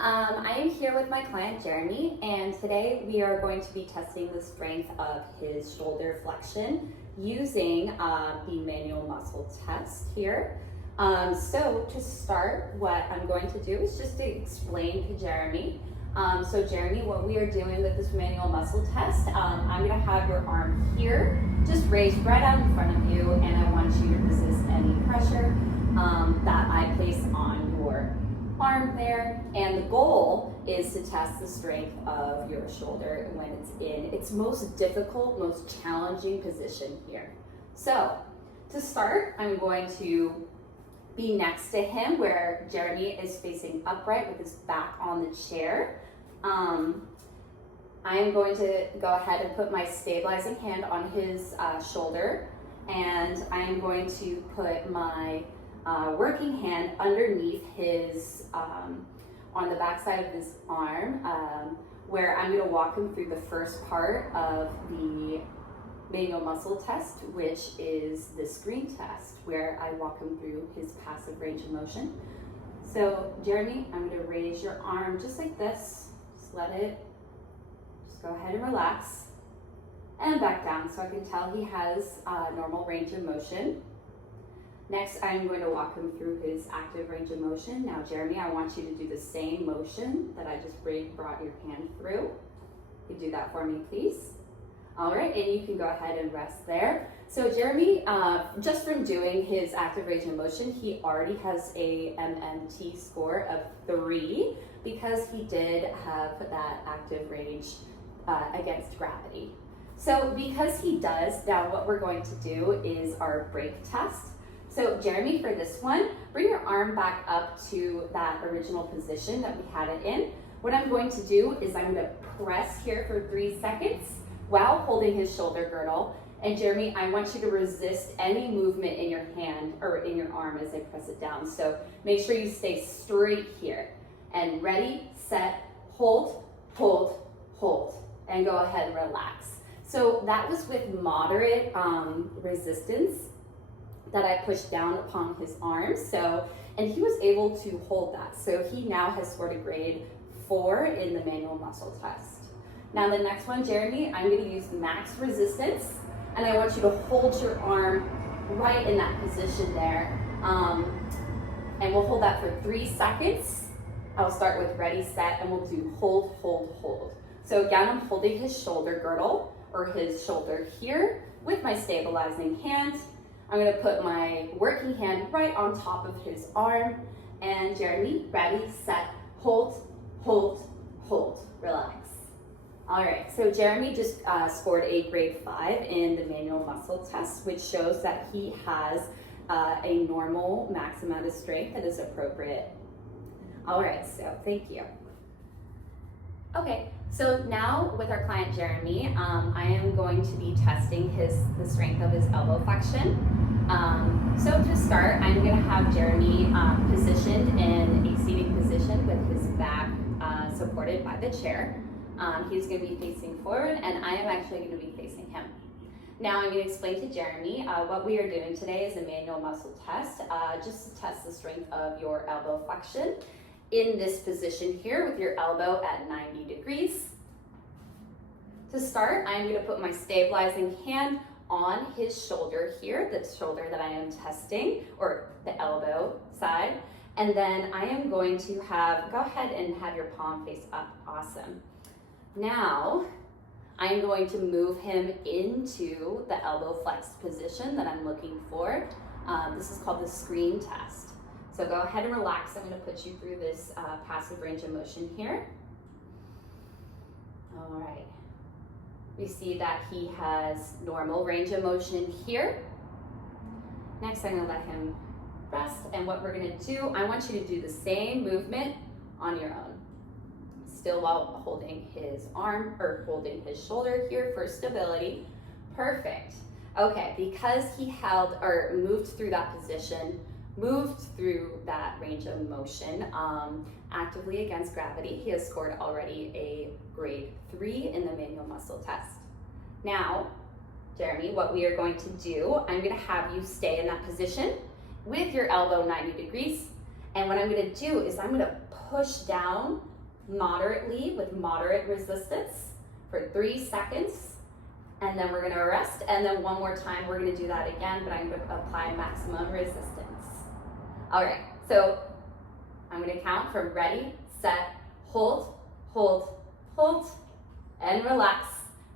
I am here with my client Jeremy, and today we are going to be testing the strength of his shoulder flexion using the manual muscle test here. So to start, what I'm going to do is just to explain to Jeremy. So Jeremy, what we are doing with this manual muscle test, I'm going to have your arm here, just raised right out in front of you, and I want you to resist any pressure that I place on your arm there, and the goal is to test the strength of your shoulder when it's in its most difficult, most challenging position here. So to start, I'm going to be next to him where Jeremy is facing upright with his back on the chair. I am going to go ahead and put my stabilizing hand on his shoulder, and I am going to put my working hand underneath his, on the back side of his arm, where I'm going to walk him through the first part of the manual muscle test, which is the screen test, where I walk him through his passive range of motion. So Jeremy, I'm going to raise your arm just like this. Just let it, just go ahead and relax. And back down so I can tell he has normal range of motion. Next, I'm going to walk him through his active range of motion. Now, Jeremy, I want you to do the same motion that I just brought your hand through. You do that for me, please. All right, and you can go ahead and rest there. So Jeremy, just from doing his active range of motion, he already has a MMT score of 3 because he did have that active range against gravity. So because he does, now what we're going to do is our break test. So Jeremy, for this one, bring your arm back up to that original position that we had it in. What I'm going to do is I'm going to press here for 3 seconds while holding his shoulder girdle. And Jeremy, I want you to resist any movement in your hand or in your arm as I press it down. So make sure you stay straight here. And ready, set, hold, hold, hold. And go ahead and relax. So that was with moderate resistance that I pushed down upon his arms. And he was able to hold that. So he now has scored a grade 4 in the manual muscle test. Now the next one, Jeremy, I'm going to use max resistance, and I want you to hold your arm right in that position there. And we'll hold that for 3 seconds. I'll start with ready, set, and we'll do hold, hold, hold. So again, I'm holding his shoulder girdle or his shoulder here with my stabilizing hand. I'm going to put my working hand right on top of his arm. And Jeremy, ready, set, hold, hold, hold, relax. All right, so Jeremy just scored a grade 5 in the manual muscle test, which shows that he has a normal max amount of strength that is appropriate. All right, so thank you. Okay, so now with our client Jeremy, I am going to be testing the strength of his elbow flexion. So to start, I'm going to have Jeremy positioned in a seating position with his back supported by the chair. He's going to be facing forward, and I am actually going to be facing him. Now I'm going to explain to Jeremy what we are doing today is a manual muscle test, just to test the strength of your elbow flexion in this position here with your elbow at 90 degrees. To start, I'm going to put my stabilizing hand on his shoulder here, the shoulder that I am testing, or the elbow side. And then I am going to go ahead and have your palm face up. Awesome. Now, I'm going to move him into the elbow flexed position that I'm looking for. This is called the screen test. So go ahead and relax. I'm going to put you through this passive range of motion here. All right. We see that he has normal range of motion here. Next, I'm going to let him rest. And what we're going to do, I want you to do the same movement on your own. Still while holding his arm or holding his shoulder here for stability. Perfect. Okay, because he held or moved through that position, moved through that range of motion actively against gravity, he has scored already a grade 3 in the manual muscle test. Now, Jeremy, what we are going to do, I'm going to have you stay in that position with your elbow 90 degrees. And what I'm going to do is I'm going to push down moderately with moderate resistance for 3 seconds. And then we're gonna rest, and then one more time we're gonna do that again, but I'm gonna apply maximum resistance. All right, so I'm gonna count from ready, set, hold, hold, hold, and relax.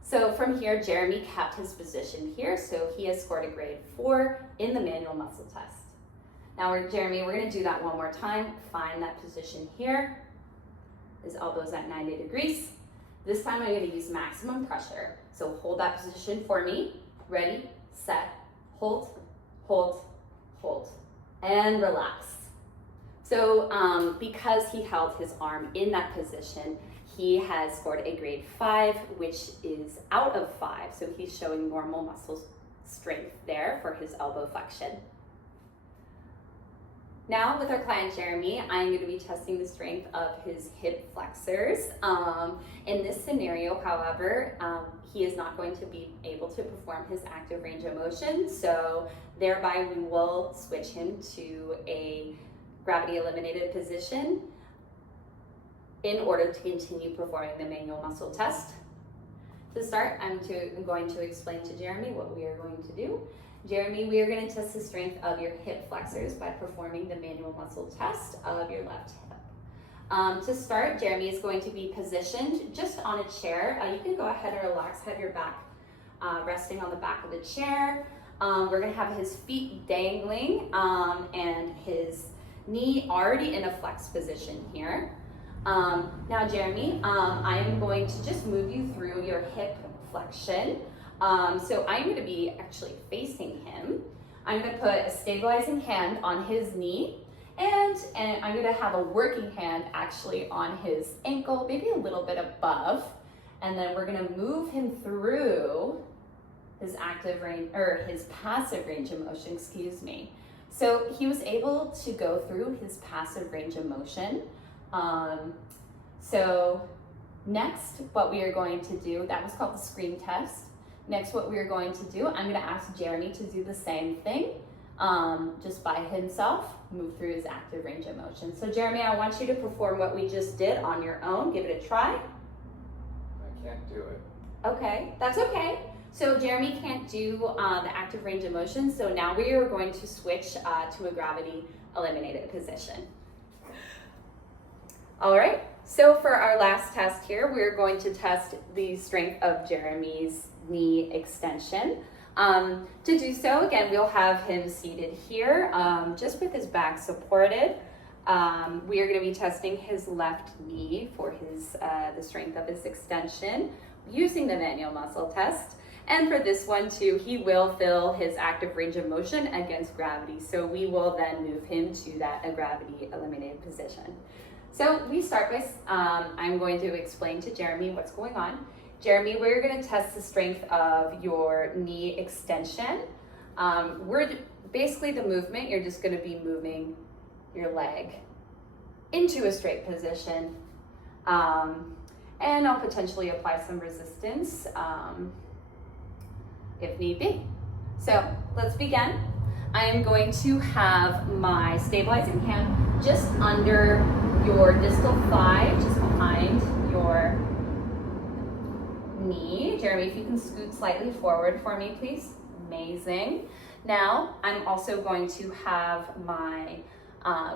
So from here, Jeremy kept his position here, so he has scored a grade 4 in the manual muscle test. Now Jeremy, we're gonna do that one more time. Find that position here. His elbows at 90 degrees. This time I'm gonna use maximum pressure. So hold that position for me. Ready, set, hold, hold, hold, and relax. So because he held his arm in that position, he has scored a grade 5, which is out of 5. So he's showing normal muscle strength there for his elbow flexion. Now with our client Jeremy, I'm going to be testing the strength of his hip flexors. In this scenario, however, he is not going to be able to perform his active range of motion, so thereby we will switch him to a gravity eliminated position in order to continue performing the manual muscle test. To start, I'm going to explain to Jeremy what we are going to do. Jeremy, we are going to test the strength of your hip flexors by performing the manual muscle test of your left hip. To start, Jeremy is going to be positioned just on a chair. You can go ahead and relax, have your back resting on the back of the chair. We're going to have his feet dangling and his knee already in a flex position here. Now, Jeremy, I am going to just move you through your hip flexion. So I'm going to be actually facing him. I'm going to put a stabilizing hand on his knee, and I'm going to have a working hand actually on his ankle, maybe a little bit above, and then we're going to move him through his active range, or his passive range of motion, excuse me. So he was able to go through his passive range of motion. So next, what we are going to do, that was called the screen test. Next, what we are going to do, I'm going to ask Jeremy to do the same thing, just by himself, move through his active range of motion. So Jeremy, I want you to perform what we just did on your own. Give it a try. I can't do it. Okay, that's okay. So Jeremy can't do the active range of motion, so now we are going to switch to a gravity eliminated position. All right, so for our last test here, we're going to test the strength of Jeremy's knee extension. To do so, again, we'll have him seated here, just with his back supported. We are going to be testing his left knee for his the strength of his extension using the manual muscle test. And for this one too, he will fill his active range of motion against gravity. So we will then move him to that gravity eliminated position. So we start by, I'm going to explain to Jeremy what's going on. Jeremy, we're going to test the strength of your knee extension. Basically the movement, you're just going to be moving your leg into a straight position. And I'll potentially apply some resistance if need be. So let's begin. I am going to have my stabilizing hand just under your distal thigh, just behind your knee. Jeremy, if you can scoot slightly forward for me, please. Amazing. Now, I'm also going to have my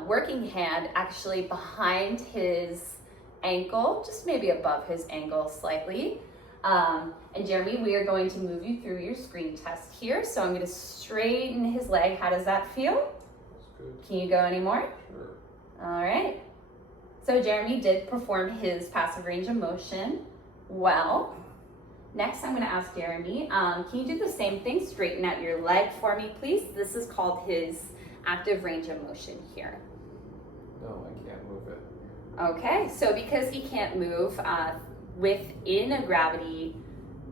working hand actually behind his ankle, just maybe above his ankle slightly. And Jeremy, we are going to move you through your screen test here. So I'm going to straighten his leg. How does that feel? That's good. Can you go anymore? Sure. All right. So Jeremy did perform his passive range of motion well. Next, I'm going to ask Jeremy, can you do the same thing? Straighten out your leg for me, please. This is called his active range of motion here. No, I can't move it. Okay, so because he can't move within a gravity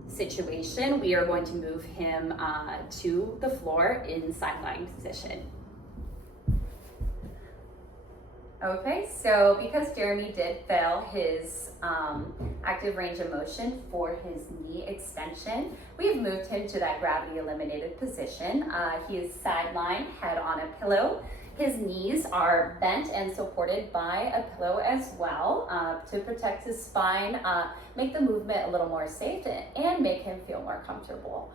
situation, we are going to move him to the floor in side-lying position. Okay, so because Jeremy did fail his active range of motion for his knee extension, we've moved him to that gravity eliminated position. He is sidelined, head on a pillow. His knees are bent and supported by a pillow as well to protect his spine, make the movement a little more safe, and make him feel more comfortable.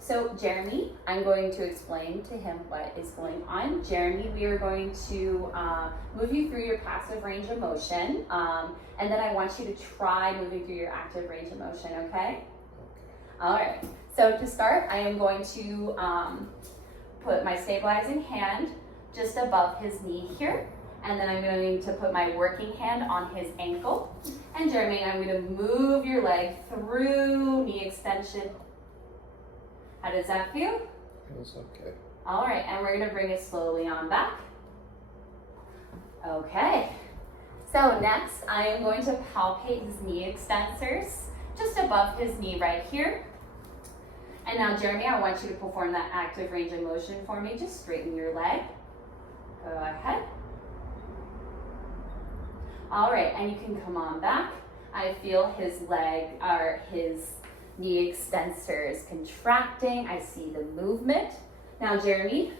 So Jeremy, I'm going to explain to him what is going on. Jeremy, we are going to move you through your passive range of motion, and then I want you to try moving through your active range of motion, okay? All right, so to start, I am going to put my stabilizing hand just above his knee here, and then I'm going to put my working hand on his ankle. And Jeremy, I'm going to move your leg through knee extension. How does that feel? Feels okay. All right, and we're gonna bring it slowly on back. Okay, so next I am going to palpate his knee extensors just above his knee right here. And now Jeremy, I want you to perform that active range of motion for me. Just straighten your leg. Go ahead. All right, and you can come on back. I feel his leg, or his knee extensors contracting. I see the movement. Now, Jeremy,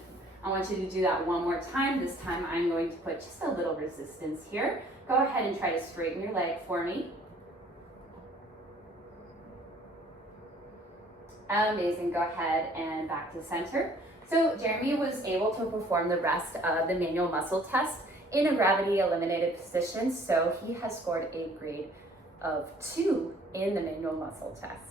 I want you to do that one more time. This time I'm going to put just a little resistance here. Go ahead and try to straighten your leg for me. Amazing. Go ahead and back to center. So Jeremy was able to perform the rest of the manual muscle test in a gravity eliminated position. So he has scored a grade of 2 in the manual muscle test.